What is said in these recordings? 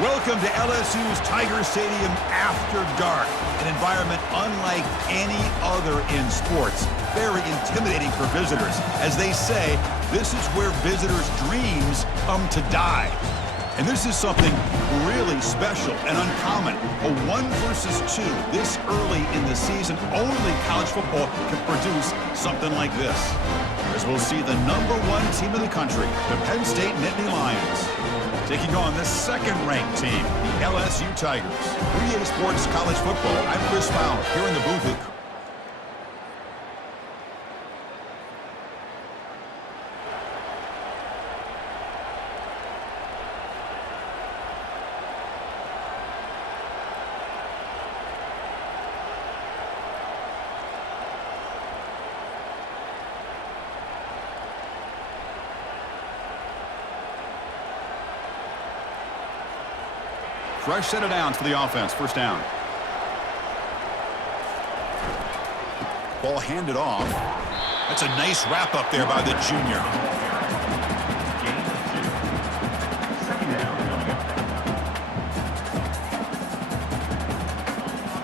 Welcome to LSU's Tiger Stadium after dark, an environment unlike any other in sports. Very intimidating for visitors. As they say, this is where visitors' dreams come to die. And this is something really special and uncommon. A 1 versus 2 this early in the season. Only college football can produce something like this. As we'll see the #1 team in the country, the Penn State Nittany Lions, taking on the second-ranked team, the LSU Tigers. 3A Sports College Football. I'm Chris Fowler here in the booth. Fresh set of downs for the offense. First down. Ball handed off. That's a nice wrap up there by the junior.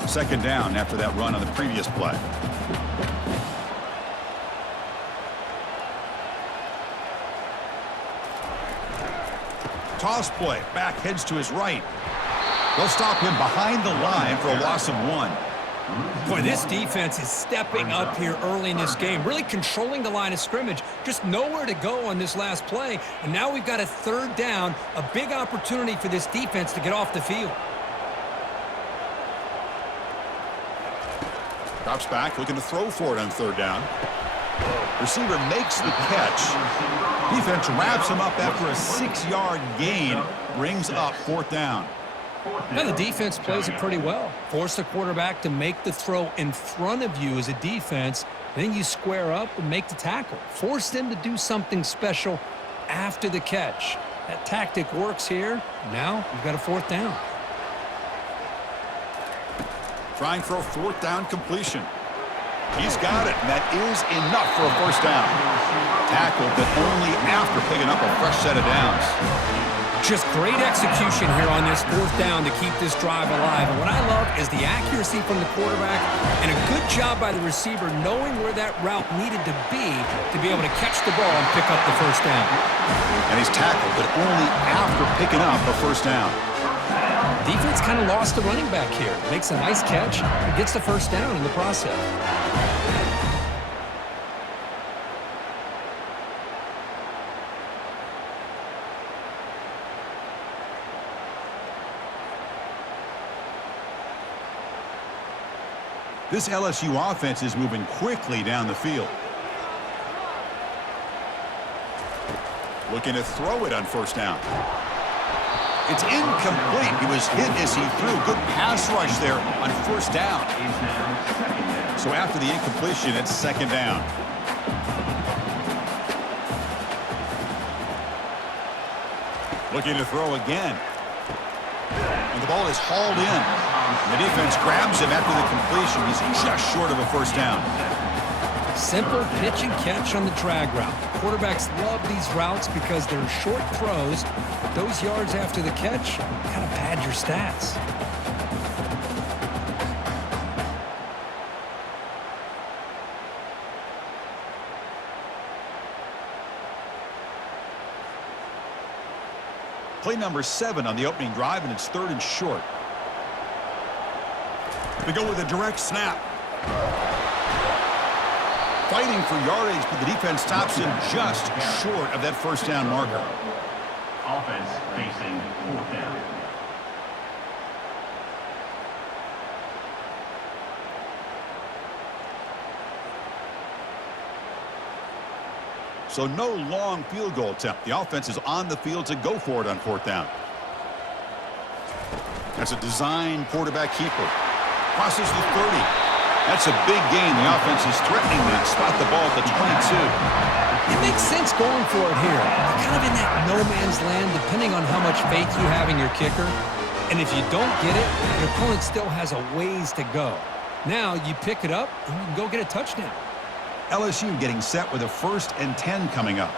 Second down after that run on the previous play. Toss play. Back heads to his right. They'll stop him behind the line for a loss of 1. Boy, this defense is stepping up here early in this game, really controlling the line of scrimmage. Just nowhere to go on this last play. And now we've got a third down, a big opportunity for this defense to get off the field. Drops back, looking to throw for it on third down. Receiver makes the catch. Defense wraps him up after a 6-yard gain. Brings up fourth down. Now the defense plays it pretty well. Force the quarterback to make the throw in front of you as a defense. Then you square up and make the tackle. Force them to do something special after the catch. That tactic works here. Now you've got a fourth down. Trying for a fourth down completion. He's got it, and that is enough for a first down. Tackled, but only after picking up a fresh set of downs. Just great execution here on this fourth down to keep this drive alive. And what I love is the accuracy from the quarterback and a good job by the receiver knowing where that route needed to be able to catch the ball and pick up the first down. And he's tackled, but only after picking up a first down. Defense kind of lost the running back here. Makes a nice catch and gets the first down in the process. This LSU offense is moving quickly down the field. Looking to throw it on first down. It's incomplete. He was hit as he threw. Good pass rush there on first down. So after the incompletion, it's second down. Looking to throw again. And the ball is hauled in. The defense grabs him after the completion. He's just short of a first down. Simple pitch and catch on the drag route. Quarterbacks love these routes because they're short throws. But those yards after the catch kind of pad your stats. Play number 7 on the opening drive, and it's third and short. They go with a direct snap. Fighting for yardage, but the defense stops him just short of that first down marker. Offense facing fourth down. So no long field goal attempt. The offense is on the field to go for it on fourth down. That's a design quarterback keeper. Crosses the 30. That's a big gain. The offense is threatening to spot the ball at the 22. It makes sense going for it here. You're kind of in that no man's land depending on how much faith you have in your kicker. And if you don't get it, your opponent still has a ways to go. Now you pick it up and you can go get a touchdown. LSU getting set with a 1st and 10 coming up.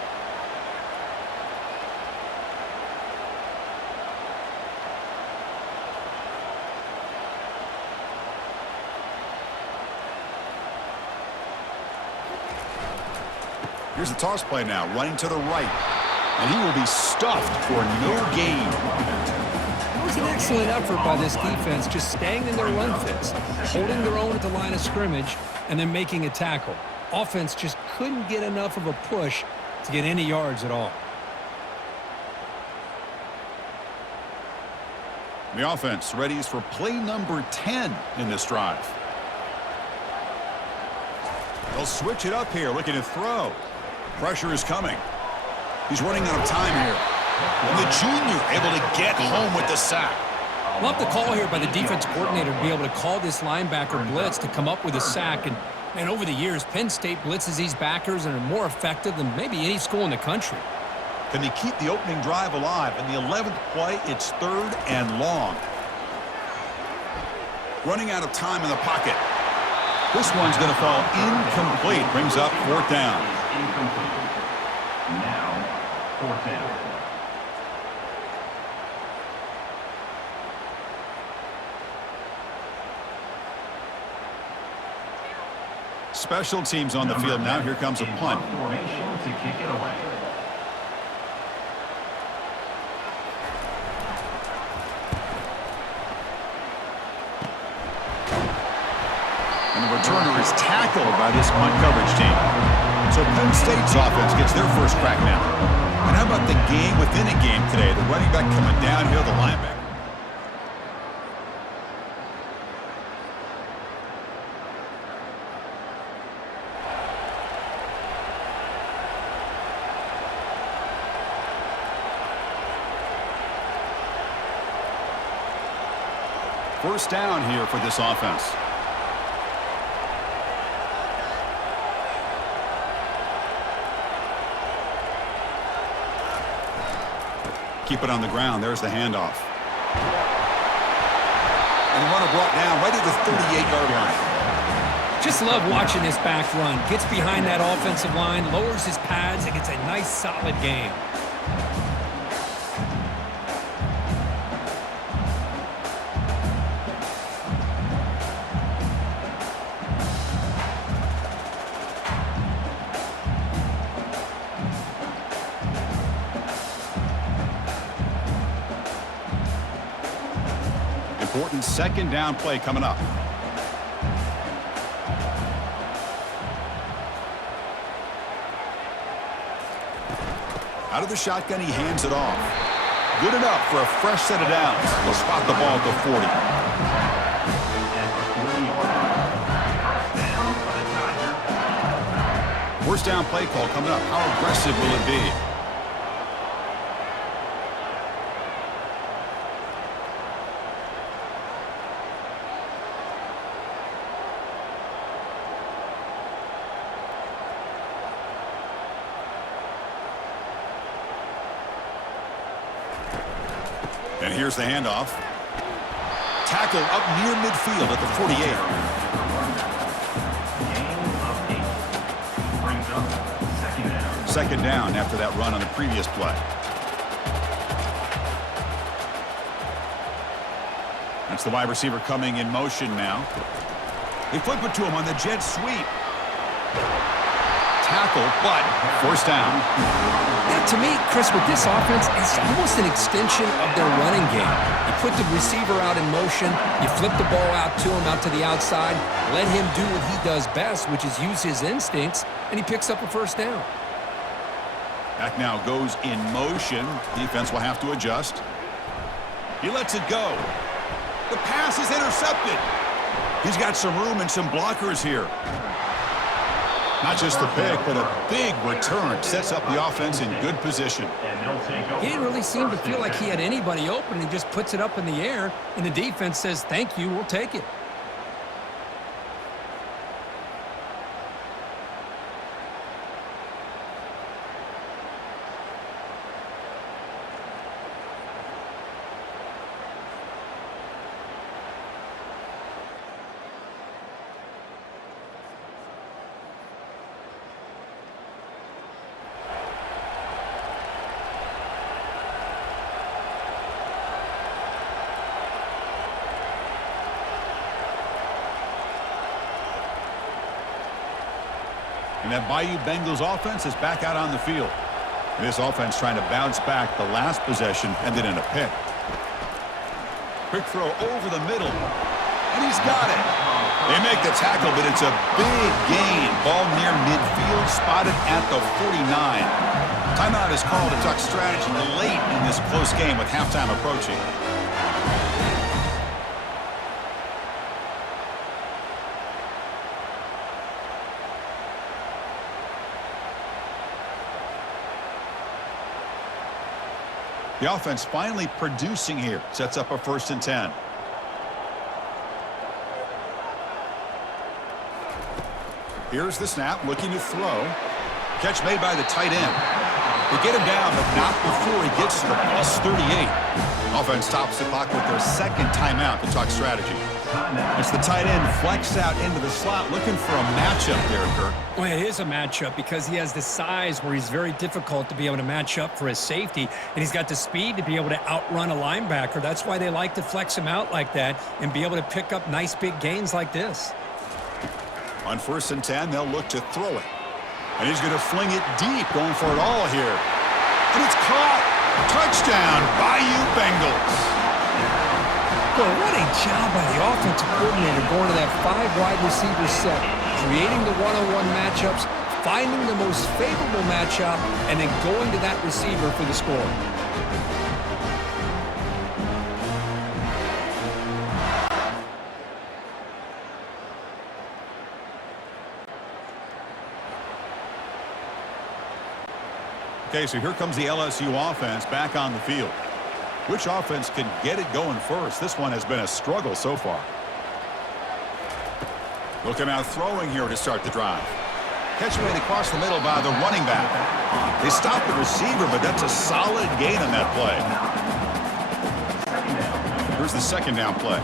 Here's the toss play now, running to the right. And he will be stuffed for no gain. It was an excellent effort by this defense, just staying in their run fits, holding their own at the line of scrimmage, and then making a tackle. Offense just couldn't get enough of a push to get any yards at all. The offense readies for play number 10 in this drive. They'll switch it up here, looking to throw. Pressure is coming. He's running out of time here. And the junior able to get home with the sack. Love the call here by the defense coordinator to be able to call this linebacker blitz to come up with a sack. And over the years, Penn State blitzes these backers and are more effective than maybe any school in the country. Can they keep the opening drive alive? In the 11th play, it's 3rd and long. Running out of time in the pocket. This one's going to fall incomplete. Brings up 4th down. Incomplete. Now, 4th down. Special teams on the field now. Here comes a punt. Formation to kick it away. And the returner is tackled by this punt coverage team. So Penn State's offense gets their first crack now. And how about the game within a game today? The running back coming downhill, the linebacker. First down here for this offense. Keep it on the ground. There's the handoff. And the runner brought down right at the 38-yard line. Just love watching this back run. Gets behind that offensive line, lowers his pads, and gets a nice, solid gain. Important 2nd down play coming up. Out of the shotgun, he hands it off. Good enough for a fresh set of downs. He'll spot the ball at the 40. First down play call coming up. How aggressive will it be? And here's the handoff. Tackle up near midfield at the 48. Brings up 2nd down. 2nd down after that run on the previous play. That's the wide receiver coming in motion now. They flip it to him on the jet sweep. Tackle, but first down. Yeah, to me, Chris, with this offense, it's almost an extension of their running game. You put the receiver out in motion, you flip the ball out to him, out to the outside, let him do what he does best, which is use his instincts, and he picks up a first down. Back now goes in motion. Defense will have to adjust. He lets it go. The pass is intercepted. He's got some room and some blockers here. Not just the pick, but a big return sets up the offense in good position. He didn't really seem to feel like he had anybody open. He just puts it up in the air, and the defense says, thank you, we'll take it. And that Bayou Bengals offense is back out on the field. And this offense trying to bounce back. The last possession ended in a pick. Quick throw over the middle. And he's got it. They make the tackle, but it's a big gain. Ball near midfield, spotted at the 49. Timeout is called to Duck strategy late in this close game with halftime approaching. The offense finally producing here. Sets up a 1st and 10. Here's the snap, looking to throw. Catch made by the tight end. They get him down, but not before he gets to the plus 38. Offense stops the clock with their 2nd timeout to talk strategy. It's the tight end flex out into the slot, looking for a matchup there, Kirk. Well, it is a matchup because he has the size where he's very difficult to be able to match up for his safety, and he's got the speed to be able to outrun a linebacker. That's why they like to flex him out like that and be able to pick up nice big gains like this. On 1st and 10, they'll look to throw it. And he's going to fling it deep, going for it all here. And it's caught. Touchdown, Bayou Bengals. Well, what a job by the offensive coordinator going to that 5 wide receiver set, creating the one-on-one matchups, finding the most favorable matchup, and then going to that receiver for the score. Okay, so here comes the LSU offense back on the field. Which offense can get it going first? This one has been a struggle so far. Looking out throwing here to start the drive. Catch made across the middle by the running back. They stop the receiver, but that's a solid gain on that play. Here's the 2nd down play.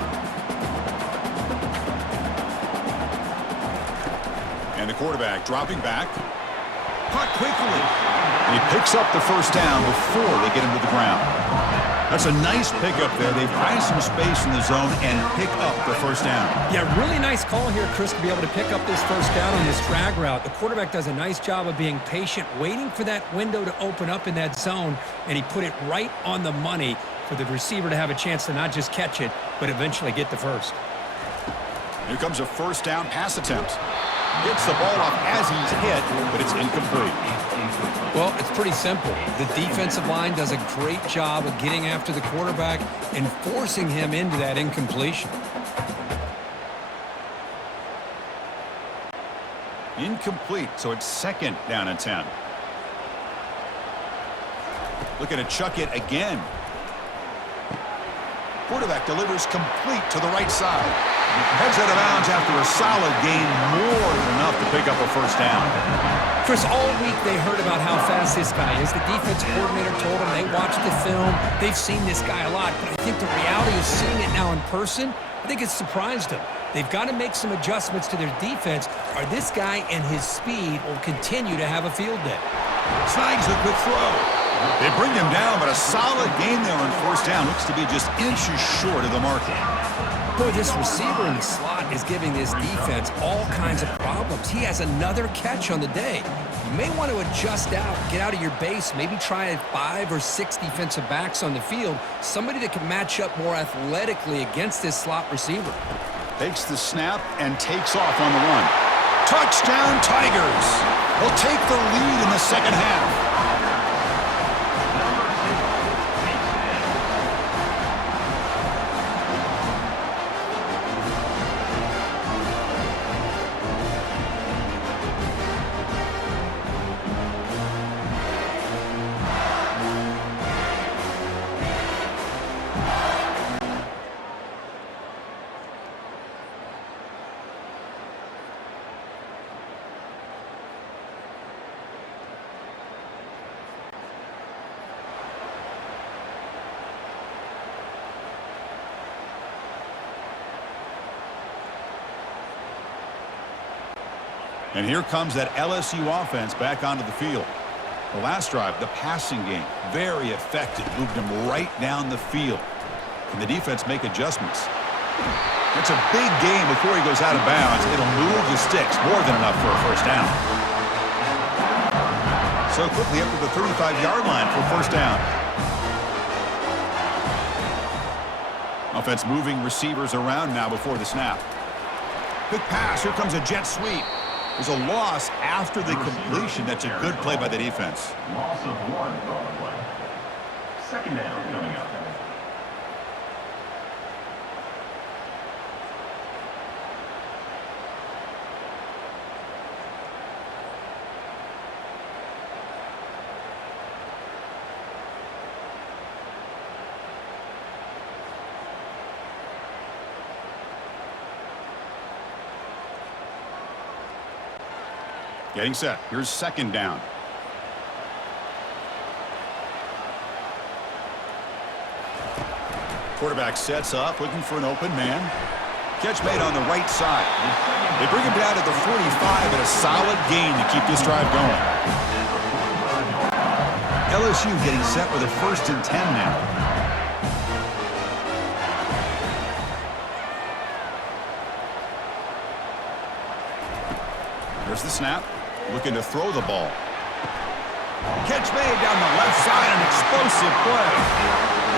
And the quarterback dropping back. Caught quickly. And he picks up the 1st down before they get him to the ground. That's a nice pickup there. They find some space in the zone and pick up the 1st down. Yeah, really nice call here, Chris, to be able to pick up this 1st down on this drag route. The quarterback does a nice job of being patient, waiting for that window to open up in that zone, and he put it right on the money for the receiver to have a chance to not just catch it, but eventually get the 1st. Here comes a 1st down pass attempt. Gets the ball off as he's hit, but it's incomplete. Well, it's pretty simple. The defensive line does a great job of getting after the quarterback and forcing him into that incompletion. Incomplete, so it's 2nd down and 10. Looking to chuck it again. Quarterback delivers complete to the right side. Heads out of bounds after a solid gain, more than enough to pick up a 1st down. Chris, all week they heard about how fast this guy is. The defense coordinator told them they watched the film. They've seen this guy a lot, but I think the reality of seeing it now in person, I think it's surprised them. They've got to make some adjustments to their defense, or this guy and his speed will continue to have a field day. Snags a quick throw. They bring him down, but a solid gain there on 1st down. Looks to be just inches short of the marker. Boy, this receiver in the slot is giving this defense all kinds of problems. He has another catch on the day. You may want to adjust out, get out of your base, maybe try 5 or 6 defensive backs on the field, somebody that can match up more athletically against this slot receiver. Takes the snap and takes off on the run. Touchdown, Tigers! They'll take the lead in the 2nd half. And here comes that LSU offense back onto the field. The last drive, the passing game, very effective. Moved him right down the field. Can the defense make adjustments? That's a big game before he goes out of bounds. It'll move the sticks, more than enough for a 1st down. so quickly up to the 35-yard line for first down. Offense moving receivers around now before the snap. Quick pass. Here comes a jet sweep. There's a loss after the completion. That's a good play by the defense. Loss of 1 on the play. Second down coming up. Getting set. Here's second down. Quarterback sets up, looking for an open man. Catch made on the right side. They bring him down at the 45 and a solid gain to keep this drive going. LSU getting set with a 1st and 10 now. There's the snap. Looking to throw the ball. Catch made down the left side, an explosive play.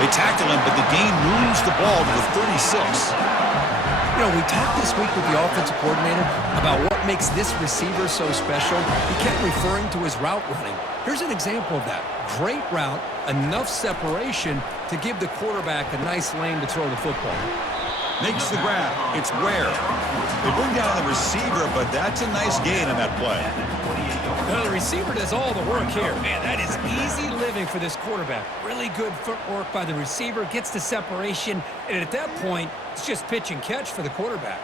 They tackle him, but the gain moves the ball to the 36. You know, we talked this week with the offensive coordinator about what makes this receiver so special. He kept referring to his route running. Here's an example of that. Great route, enough separation to give the quarterback a nice lane to throw the football. Makes the grab. It's Ware. They bring down the receiver, but that's a nice gain on that play. Now the receiver does all the work here. Man, that is easy living for this quarterback. Really good footwork by the receiver, gets the separation, and at that point, it's just pitch and catch for the quarterback.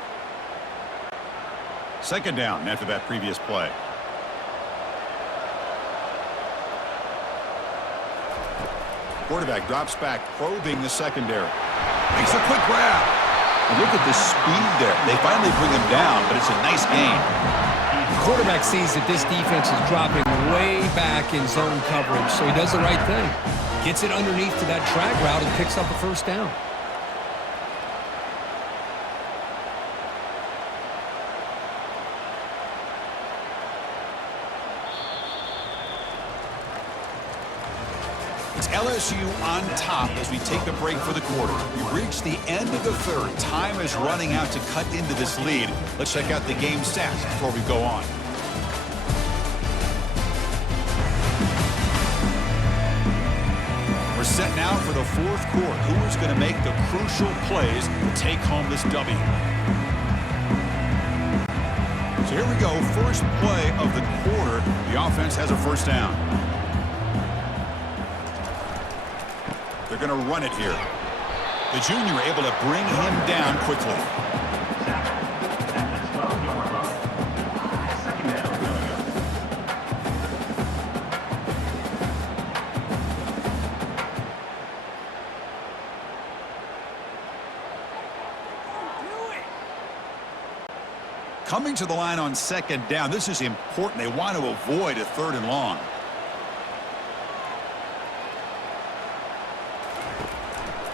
Second down after that previous play. Quarterback drops back, probing the secondary. Makes a quick grab. And look at the speed there. They finally bring him down, but it's a nice gain. Quarterback sees that this defense is dropping way back in zone coverage, so he does the right thing. Gets it underneath to that drag route and picks up a first down. It's LSU on top as we take a break for the quarter. We've reached the end of the third. Time is running out to cut into this lead. Let's check out the game stats before we go on. We're set now for the fourth quarter. Who is going to make the crucial plays to take home this W? So here we go. First play of the quarter. The offense has a first down. They're going to run it here. The junior able to bring him down quickly. Coming to the line on second down. This is important. They want to avoid a 3rd and long.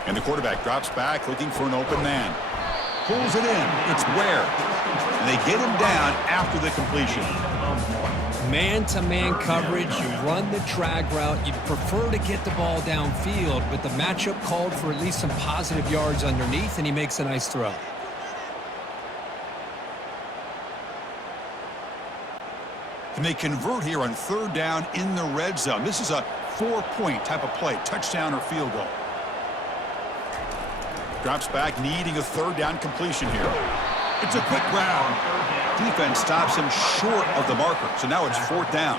And the quarterback drops back, looking for an open man. Pulls it in. It's Ware. And they get him down after the completion. Man-to-man coverage, you run the drag route. You prefer to get the ball downfield, but the matchup called for at least some positive yards underneath, and he makes a nice throw. And they convert here on 3rd down in the red zone. This is a 4-point type of play, touchdown or field goal. Drops back, needing a 3rd down completion here. It's a quick grab. Defense stops him short of the marker, so now it's 4th down.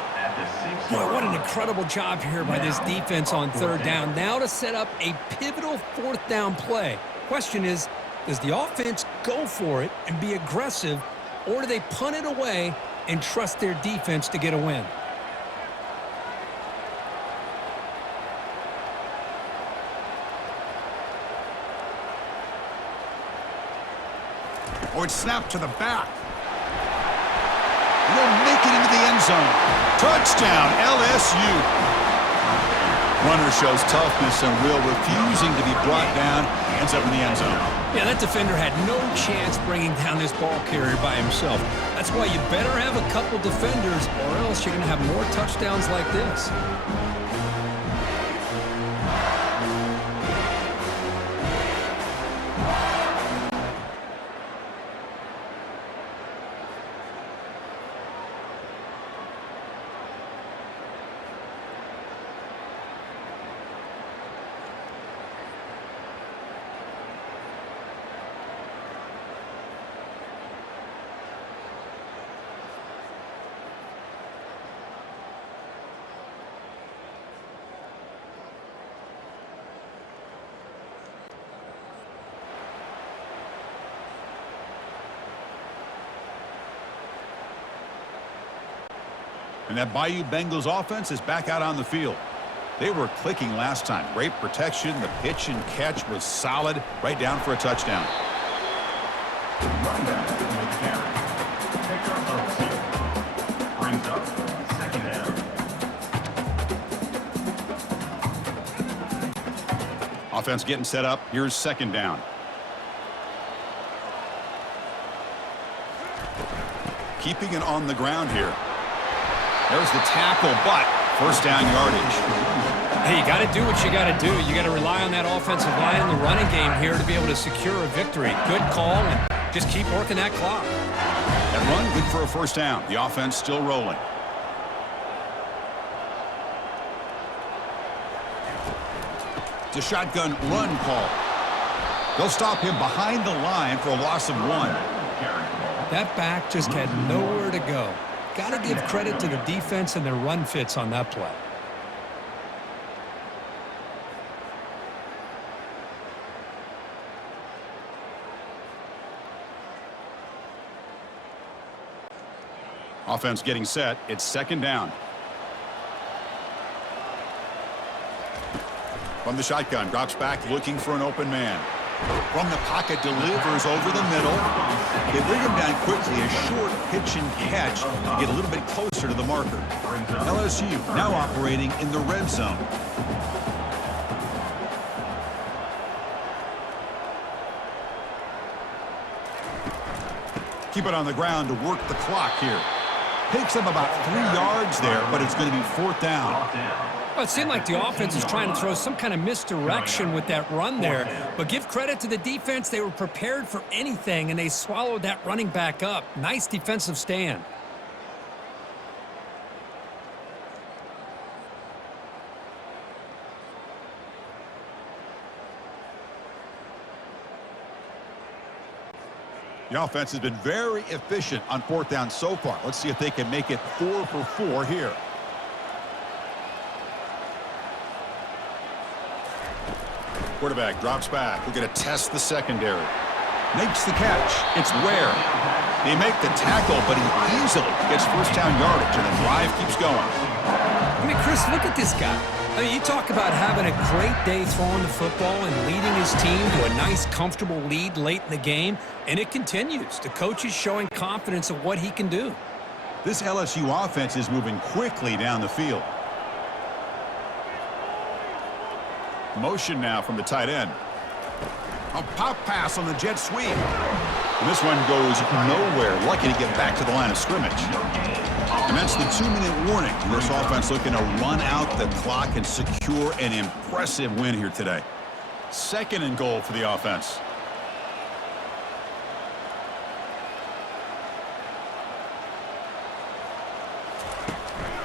Boy, what an incredible job here by this defense on 3rd down. Now to set up a pivotal 4th down play. Question is, does the offense go for it and be aggressive, or do they punt it away and trust their defense to get a win? Oh, it's snapped to the back. And they'll make it into the end zone. Touchdown, LSU. Runner shows toughness and will, refusing to be brought down, ends up in the end zone. Yeah, that defender had no chance bringing down this ball carrier by himself. That's why you better have a couple defenders, or else you're going to have more touchdowns like this. And that Bayou Bengals offense is back out on the field. They were clicking last time. Great protection. The pitch and catch was solid. Right down for a touchdown. Running back with the carry. Picks up first. Brings up second down. Offense getting set up. Here's second down. Keeping it on the ground here. There's the tackle, but first down yardage. Hey, you got to do what you got to do. You got to rely on that offensive line in the running game here to be able to secure a victory. Good call, and just keep working that clock. That run, good for a first down. The offense still rolling. It's a shotgun run call. They'll stop him behind the line for a loss of 1. That back just had nowhere to go. Got to give credit to the defense and their run fits on that play. Offense getting set. It's second down. From the shotgun, drops back looking for an open man. From the pocket, delivers over the middle. They bring him down quickly, a short pitch and catch to get a little bit closer to the marker. LSU now operating in the red zone. Keep it on the ground to work the clock here. Takes them about 3 yards there, but it's going to be fourth down. Well, it seemed like the offense was trying to throw some kind of misdirection with that run there. But give credit to the defense. They were prepared for anything, and they swallowed that running back up. Nice defensive stand. The offense has been very efficient on fourth down so far. Let's see if they can make it 4 for 4 here. Quarterback drops back. We're going to test the secondary. Makes the catch. It's Ware. They make the tackle, but he easily gets first down yardage, and the drive keeps going. I mean, Chris, look at this guy. I mean, you talk about having a great day throwing the football and leading his team to a nice, comfortable lead late in the game, and it continues. The coach is showing confidence of what he can do. This LSU offense is moving quickly down the field. Motion now from the tight end. A pop pass on the jet sweep. And this one goes nowhere. Lucky to get back to the line of scrimmage. And that's the 2-minute warning. This offense looking to run out the clock and secure an impressive win here today. Second and goal for the offense.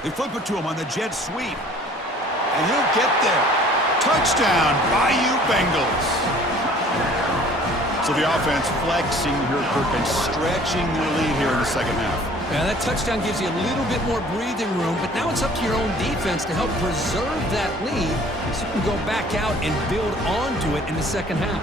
They flip it to him on the jet sweep. And he'll get there. Touchdown, Bayou Bengals. So the offense flexing here, Kirk, and stretching their lead here in the second half. Yeah, that touchdown gives you a little bit more breathing room, but now it's up to your own defense to help preserve that lead so you can go back out and build onto it in the second half.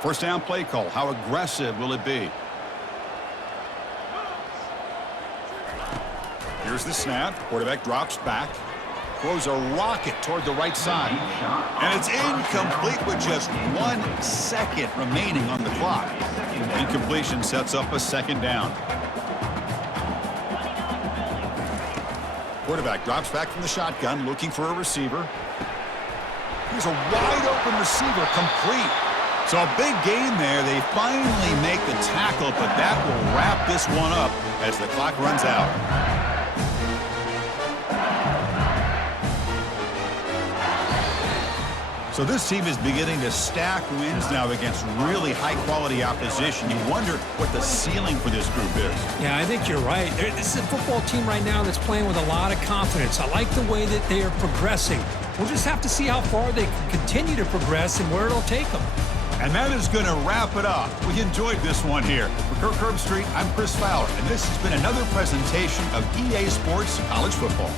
First down play call. How aggressive will it be? Here's the snap. Quarterback drops back. Throws a rocket toward the right side. And it's incomplete with just 1 second remaining on the clock. Incompletion sets up a second down. Quarterback drops back from the shotgun, looking for a receiver. Here's a wide-open receiver, complete. So a big gain there. They finally make the tackle, but that will wrap this one up as the clock runs out. So this team is beginning to stack wins now against really high-quality opposition. You wonder what the ceiling for this group is. Yeah, I think you're right. This is a football team right now that's playing with a lot of confidence. I like the way that they are progressing. We'll just have to see how far they can continue to progress and where it'll take them. And that is going to wrap it up. We enjoyed this one here. For Kirk Herbstreit, I'm Chris Fowler, and this has been another presentation of EA Sports College Football.